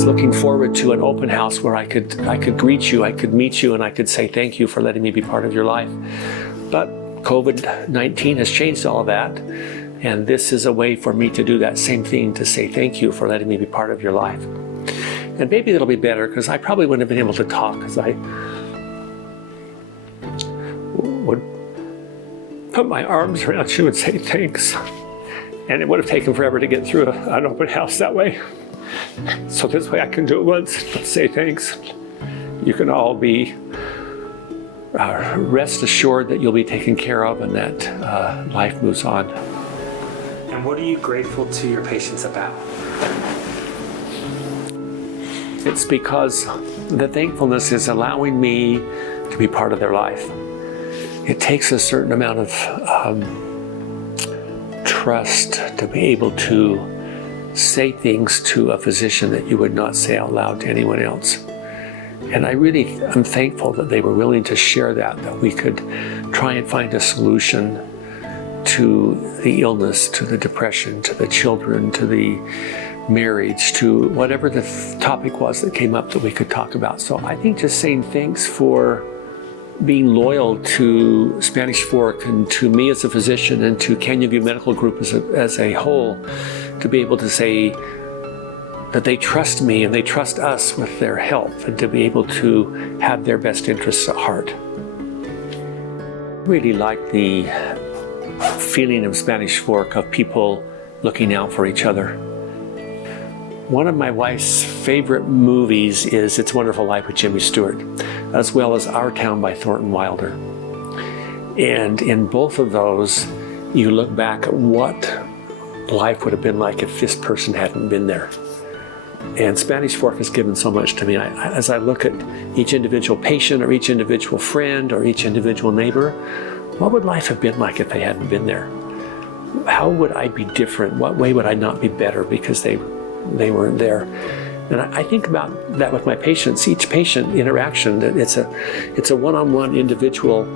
was looking forward to an open house where I could greet you, I could meet you, and I could say thank you for letting me be part of your life. But COVID-19 has changed all of that, and this is a way for me to do that same thing, to say thank you for letting me be part of your life. And maybe it'll be better, because I probably wouldn't have been able to talk, because I would put my arms around you and say thanks. And it would have taken forever to get through an open house that way. So this way I can do it once, say thanks. You can all be rest assured that you'll be taken care of and that life moves on. And what are you grateful to your patients about? It's because the thankfulness is allowing me to be part of their life. It takes a certain amount of trust to be able to say things to a physician that you would not say out loud to anyone else. And I really am thankful that they were willing to share that we could try and find a solution to the illness, to the depression, to the children, to the marriage, to whatever the topic was that came up that we could talk about. So I think just saying thanks for being loyal to Spanish Fork and to me as a physician and to Canyon View Medical Group as a whole, to be able to say that they trust me and they trust us with their health, and to be able to have their best interests at heart. I really like the feeling of Spanish Fork of people looking out for each other. One of my wife's favorite movies is It's a Wonderful Life with Jimmy Stewart, as well as Our Town by Thornton Wilder. And in both of those, you look back at what life would have been like if this person hadn't been there. And Spanish Fork has given so much to me. As I look at each individual patient or each individual friend or each individual neighbor, what would life have been like if they hadn't been there? How would I be different? What way would I not be better because they weren't there? And I think about that with my patients. Each patient interaction, that it's a one-on-one individual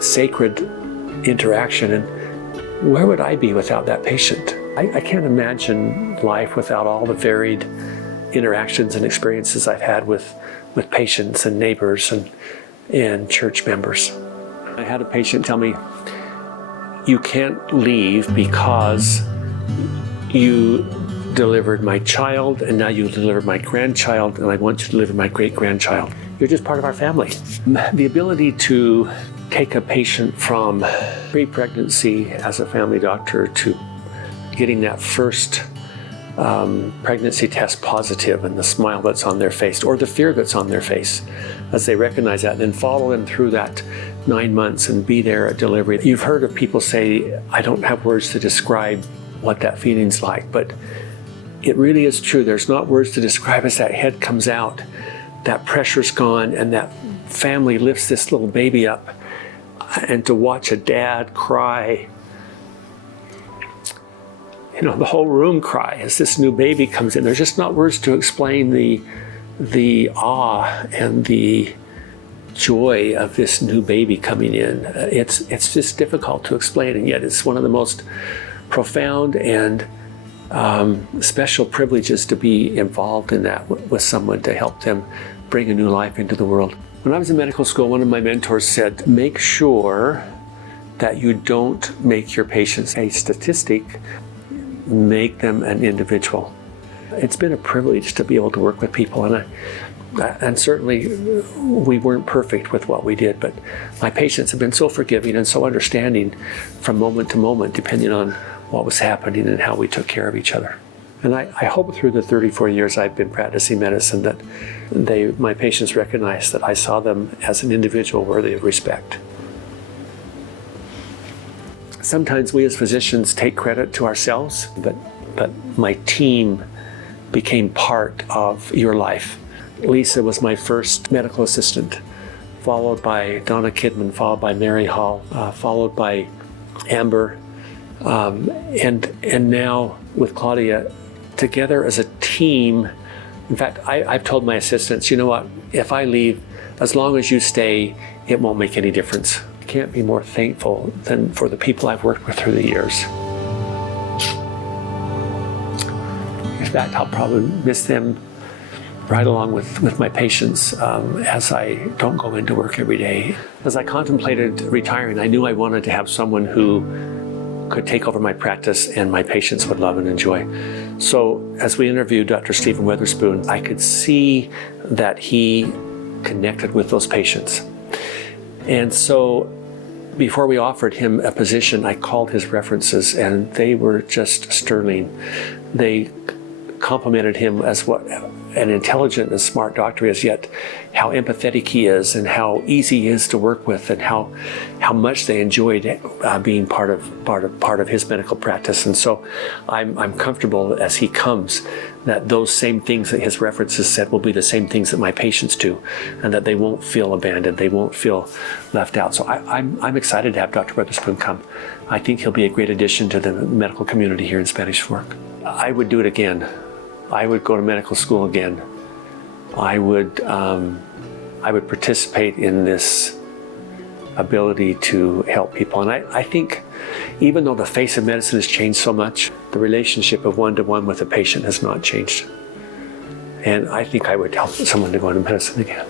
sacred interaction. And where would I be without that patient? I can't imagine life without all the varied interactions and experiences I've had with patients and neighbors and church members. I had a patient tell me, "You can't leave because you delivered my child, and now you delivered my grandchild, and I want you to deliver my great-grandchild. You're just part of our family." The ability to take a patient from pre-pregnancy as a family doctor to getting that first pregnancy test positive, and the smile that's on their face, or the fear that's on their face as they recognize that, and then follow them through that 9 months and be there at delivery. You've heard of people say, "I don't have words to describe what that feeling's like," but it really is true. There's not words to describe as that head comes out, that pressure's gone, and that family lifts this little baby up, and to watch a dad cry, the whole room cry as this new baby comes in. There's just not words to explain the awe and the joy of this new baby coming in. It's just difficult to explain, and yet it's one of the most profound and special privileges to be involved in that with someone, to help them bring a new life into the world. When I was in medical school, one of my mentors said, "Make sure that you don't make your patients a statistic, make them an individual." It's been a privilege to be able to work with people, and certainly we weren't perfect with what we did, but my patients have been so forgiving and so understanding from moment to moment, depending on what was happening and how we took care of each other. And I hope through the 34 years I've been practicing medicine that my patients recognize that I saw them as an individual worthy of respect. Sometimes we as physicians take credit to ourselves, but my team became part of your life. Lisa was my first medical assistant, followed by Donna Kidman, followed by Mary Hall, followed by Amber, and now with Claudia, together as a team. In fact, I've told my assistants, you know what, if I leave, as long as you stay, it won't make any difference. I can't be more thankful than for the people I've worked with through the years. fact, I'll probably miss them right along with my patients as I don't go into work every day. As I contemplated retiring, I knew I wanted to have someone who could take over my practice and my patients would love and enjoy. So as we interviewed Dr. Stephen Witherspoon, I could see that he connected with those patients. And so before we offered him a position, I called his references and they were just sterling. They complimented him as what an intelligent and smart doctor is, yet how empathetic he is and how easy he is to work with, and how much they enjoyed being part of his medical practice. And so I'm comfortable as he comes that those same things that his references said will be the same things that my patients do, and that they won't feel abandoned, they won't feel left out. So I'm excited to have Dr. Witherspoon come. I think he'll be a great addition to the medical community here in Spanish Fork. I would do it again. I would go to medical school again. I would participate in this ability to help people. And I think even though the face of medicine has changed so much, the relationship of one-to-one with a patient has not changed. And I think I would help someone to go into medicine again.